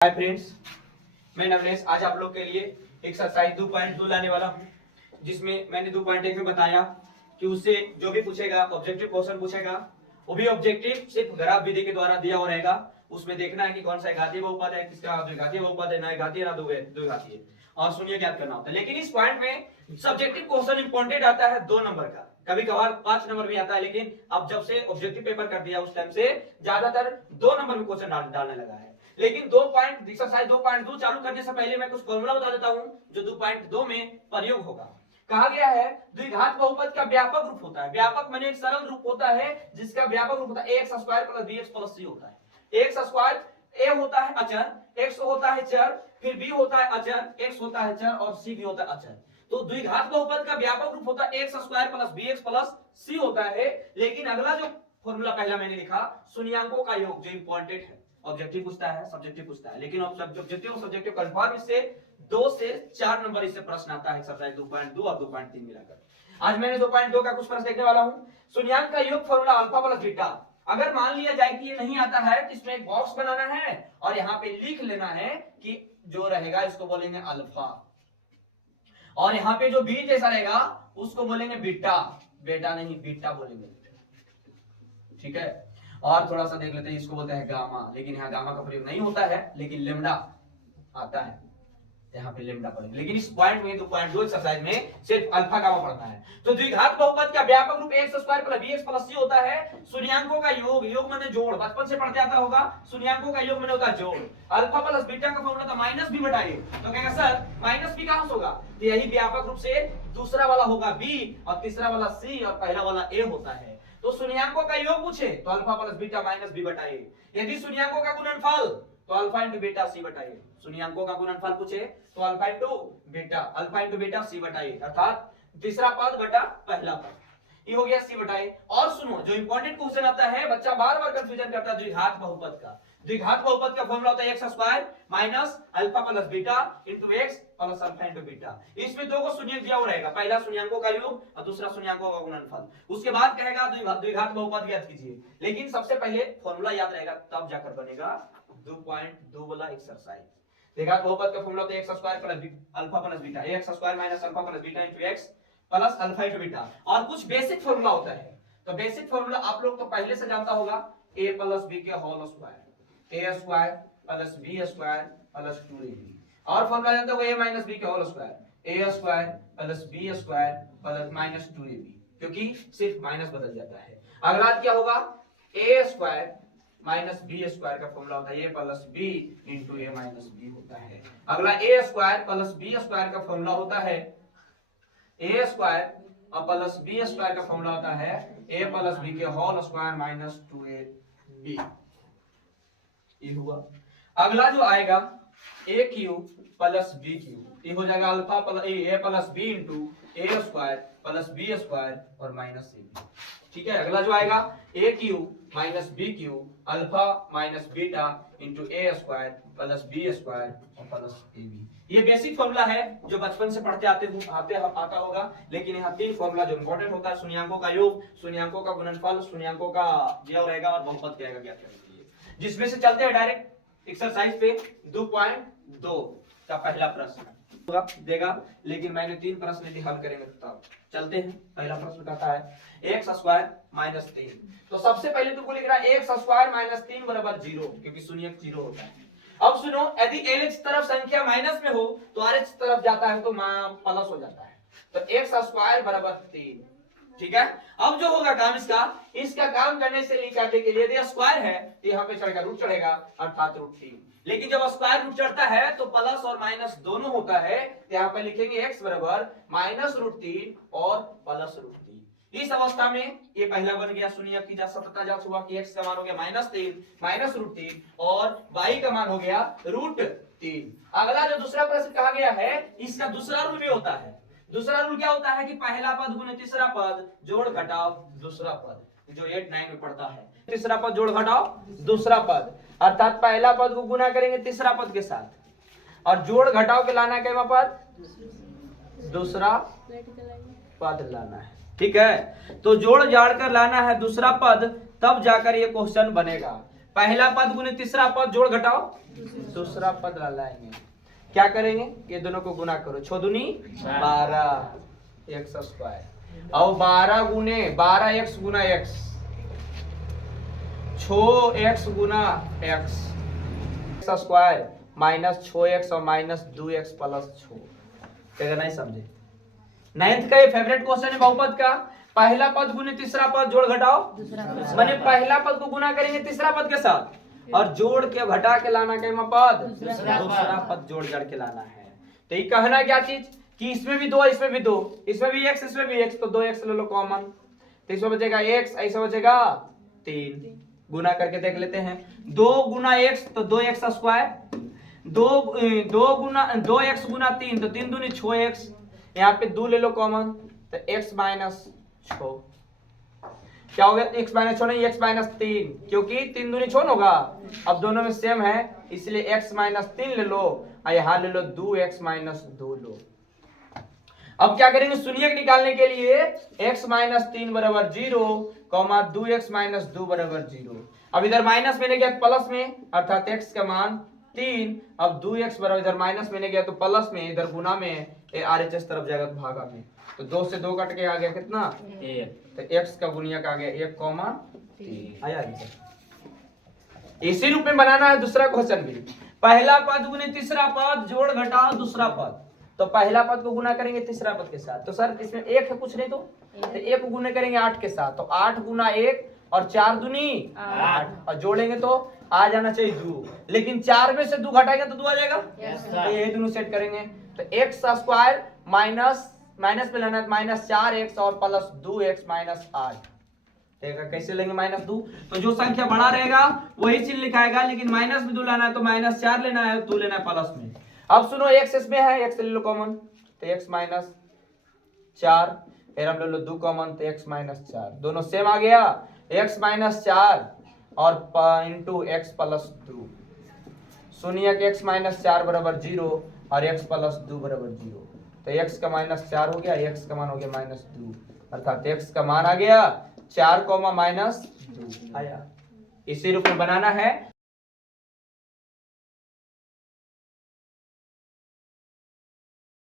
Hi friends, मैं नवलेश आज आप लोग के लिए एक्सरसाइज 2.2 लाने वाला हूँ, जिसमें मैंने 2.1 में बताया कि उससे जो भी पूछेगा ऑब्जेक्टिव क्वेश्चन पूछेगा, वो भी ऑब्जेक्टिव सिर्फ ग्राफ विधि के द्वारा दिया हुआ रहेगा। उसमें देखना है कि कौन सा घातीय बहुपद है, किसका द्विघातीय बहुपद है, ना घातीय ना द्विघातीय, और शून्य ज्ञात करना होता है। लेकिन इस पॉइंट में सब्जेक्टिव क्वेश्चन इंपॉर्टेंट आता है 2 नंबर का, कभी कभार 5 नंबर भी आता है, लेकिन अब जब से ऑब्जेक्टिव पेपर कर दिया उस टाइम से ज्यादातर 2 नंबर में क्वेश्चन डालने लगा है। लेकिन 2 पॉइंट एक्सरसाइज 2.2 चालू करने से पहले मैं कुछ फॉर्मूला बता देता हूं जो 2.2 में प्रयोग होगा। कहा गया है द्विघात बहुपद का व्यापक रूप होता है। व्यापक माने एक सरल रूप होता है जिसका व्यापक रूप होता है ax square plus bx plus c होता है। x स्क्वायर a होता है अचर, x होता है चर, फिर b होता है अचर, x होता है चर और c भी होता है अचर। तो द्विघात बहुपद का व्यापक रूप होता है x square plus bx plus c होता है। लेकिन अगला जो फॉर्मूला पहला मैंने लिखा शून्यांकों का योग, जो इंपॉर्टेंट है, ऑब्जेक्टिव पूछता है, सब्जेक्टिव पूछता है, लेकिन ऑब्जेक्टिव और सब्जेक्टिव कंफर्म इससे 2 से 4 नंबर इससे प्रश्न आता है एक्सरसाइज 2.2 और 2.3 मिलाकर। आज मैंने 2.2 का कुछ प्रश्न देखने वाला हूं। शून्यांक का योग फॉर्मूला अल्फा प्लस बीटा। अगर मान लिया जाए कि ये नहीं आता है तो इसमें एक बॉक्स बनाना है और यहाँ पे लिख लेना है कि जो रहेगा इसको बोलेंगे अल्फा, और यहाँ पे जो बी जैसा रहेगा उसको बोलेंगे बीटा। बेटा नहीं, बीटा बोलेंगे, ठीक है। और थोड़ा सा देख लेते हैं, इसको बोलते हैं गामा, लेकिन यहाँ गामा का प्रयोग नहीं होता है, लेकिन लेमडा आता है, यहाँ पे लेमडा पड़ेगा। लेकिन इस पॉइंट में 2.2 एक्सरसाइज में सिर्फ अल्फा गामा पड़ता है। तो द्विघात बहुपद का व्यापक रूप x square plus bx plus c होता है। शून्यांकों का योग, योग माने जोड़, बचपन से पढ़ते आता होगा, शून्यांकों का योग माने होता है जोड़। अल्फा प्लस बीटा का फॉर्मूला था माइनस b बटा a, तो कहेगा सर माइनस b कहां से होगा, तो यही व्यापक रूप से दूसरा वाला होगा b और तीसरा वाला c और पहला वाला a होता है। तो शून्यांकों का योग पूछे तो alpha plus beta minus b बटा a। यदि शून्यांकों का गुणनफल तो अल्फा इंटू बीटा c बटा a। शून्यांकों का गुणनफल पूछे तो अल्फा इंटू बीटा c बटा a, अर्थात तीसरा पद बटा पहला पद, ये हो गया c बटा a। और सुनो, जो इंपॉर्टेंट क्वेश्चन आता है, बच्चा बार बार कंफ्यूजन करता है द्विघात बहुपद का। द्विघात बहुपद का फॉर्मूला होता है x square minus alpha plus beta into x plus alpha into beta. इसमें दो को शून्य दिया हुआ रहेगा, पहला शून्यांकों का योग और दूसरा शून्यांकों का गुणनफल। उसके बाद कहेगा द्विघात बहुपद ज्ञात कीजिए, लेकिन सबसे पहले फॉर्मूला याद रहेगा तब जाकर बनेगा 2.2 वाला एक्सरसाइज। द्विघात बहुपद का फॉर्मूला होता है x square plus alpha plus beta, x square minus alpha plus beta into x plus alpha into beta. और कुछ बेसिक फॉर्मूला होता है, तो बेसिक फॉर्मूला आप लोग तो पहले से जानता होगा, a प्लस b के whole square, a square plus b square plus 2ab। और फॉर्मूला जानते हो a माइनस b के whole square, a square plus b square plus minus 2ab, क्योंकि सिर्फ माइनस बदल जाता है। अगला क्या होगा, a square minus B square का फॉर्मूला होता है a plus B into A minus B होता है। अगला a square plus B square का फॉर्मूला होता है a स्क्वायर और प्लस बी स्क्वायर का फॉर्मूला होता है a प्लस बी के होल स्क्वायर माइनस 2ab, ये हुआ। अगला जो आएगा a cube plus B cube, ये हो जाएगा alpha plus a plus B into A square plus B square और माइनस a, ठीक है। अगला जो आएगा a cube minus B cube alpha minus beta into A square plus B square और प्लस ए बी। ये बेसिक फॉर्मूला है जो बचपन से पढ़ते आता होगा, लेकिन यहाँ 3 फॉर्मूला जो इंपॉर्टेंट होता है, शून्यांकों का योग, शून्यांकों का गुणनफल, शून्यांकों का दिया रहेगा और बहुपद क्या आएगा ज्ञात करने के लिए। जिसमें से चलते हैं डायरेक्ट एक्सरसाइज पे 2.2 का पहला प्रश्न देगा, लेकिन मैंने 3 प्रश्न यदि हल करेंगे तब चलते हैं। पहला प्रश्न कहता है x स्क्वायर माइनस 3। तो सबसे पहले तुमको लिख रहा है x स्क्वायर माइनस 3 बराबर 0, क्योंकि शून्य 0 होता है। अब सुनो, यदि LH तरफ संख्या माइनस में हो तो RH तरफ जाता है तो प्लस हो जाता है, तो x स्क्वायर बराबर 3, ठीक है। अब जो होगा काम इसका काम करने से निकालने के लिए यदि स्क्वायर है तो यहाँ पे चढ़ेगा रूट चढ़ेगा, अर्थात √3। लेकिन जब स्क्वायर रूट चढ़ता है तो प्लस और माइनस दोनों होता है, तो यहाँ पे लिखेंगे x बराबर माइनस √3 और प्लस √3। इस अवस्था में ये पहला बन गया शून्य की सततता जांच हुआ कि x का मान हो गया -3 माइनस √3 और y का मान हो गया √3। अगला जो दूसरा प्रश्न कहा गया है, इसका दूसरा रूल भी होता है। दूसरा रूल क्या होता है कि पहला पद गुने तीसरा पद जोड़ घटाव दूसरा पद, जो 8-9 में पढ़ता है। तीसरा पद जोड़ घटाव दूसरा पद, अर्थात पहला पद को गुना करेंगे तीसरा पद के साथ और जोड़ घटाव के लाना है पद, दूसरा पद लाना है, ठीक है। तो जोड़ जाड़ कर लाना है दूसरा पद, तब जाकर ये क्वेश्चन बनेगा। पहला पद गुने तीसरा पद जोड़ घटाओ दूसरा पद लाएंगे। क्या करेंगे, ये दोनों को गुना करो, 6 दूनी 12 एक्स स्क्वायर और 12 गुने 12 एक्स गुना एक्स, 6 एक्स गुना एक्स स्क्वायर माइनस 6 एक्स और माइनस 2 एक्स प्लस 6। क्या नहीं समझे? 9th का ये फेवरेट क्वेश्चन है बहुपद का। पहला पद गुने तीसरा पद जोड़ घटाओ माने पहला पद को गुना करेंगे तीसरा पद के साथ और जोड़ के घटा के लाना के पद दूसरा पद जोड़ के लाना है। तो ये कहना क्या चीज कि इसमें भी 2 इसमें भी 2, इसमें भी x इसमें भी x, तो 2x ले लो कॉमन, तो इसमें बचेगा x, ऐसा बचेगा 3। गुना करके देख लेते हैं, 2 गुना x तो 2x स्क्वायर, 2x गुना 3 तो 3 दूनी 6x, यहाँ पे 2 ले लो कॉमन तो x माइनस 6। क्या हो गया, x माइनस 6 नहीं x माइनस 3, क्योंकि 3 दूनी 6 होगा। अब दोनों में सेम है इसलिए x माइनस 3 ले लो और यहाँ ले लो 2x माइनस 2 लो। अब क्या करेंगे, शून्यक निकालने के लिए x माइनस 3 बराबर 0 कॉमा 2x माइनस 2 बराबर 0। अब इधर माइनस में गया प्लस में अर्थात x का मान 3, अब 2x बराबर इधर माइनस में गया तो प्लस में, इधर गुना में, RHS तरफ जाएगा तो भागा में, तो 2 से 2 कट के आ गया कितना 1, तो x का गुणियक आ गया 1 कॉमा 3 आया। इसी रूप में बनाना है दूसरा क्वेश्चन भी। पहला पद गुने तीसरा पद जोड़ घटाओ दूसरा पद, तो पहला पद को गुना करेंगे तीसरा पद के साथ, तो सर इसमें 1 है कुछ नहीं तो 1 को गुना करेंगे 8 के साथ, तो 8 गुना 1 और 4 दूनी 8 और जोड़ेंगे तो आ जाना चाहिए 2, लेकिन 4 में से 2 घटाएंगे तो 2 आ जाएगा। तो ये दोनों सेट करेंगे तो x स्क्वायर माइनस पे लेना है माइनस 4x और प्लस 2x माइनस 8। कैसे लेंगे माइनस 2, तो जो संख्या बड़ा रहेगा वही चिन्ह लिखाएगा, लेकिन माइनस में 2 लाना है तो माइनस 4 लेना है, 2 लेना है प्लस में। अब सुनो x इसमें है, x ले लो कॉमन तो x माइनस 4, फिर हम ले लो 2 कॉमन तो x माइनस 4, दोनों सेम आ गया, x माइनस 4 और इंटू x प्लस 2, शून्य के x माइनस 4 बराबर 0 और x प्लस 2 बराबर 0, तो x का माइनस 4 हो गया, x का मान हो गया माइनस 2, अर्थात x का मान आ गया 4 माइनस 2 आया। इसी रूप में बनाना है।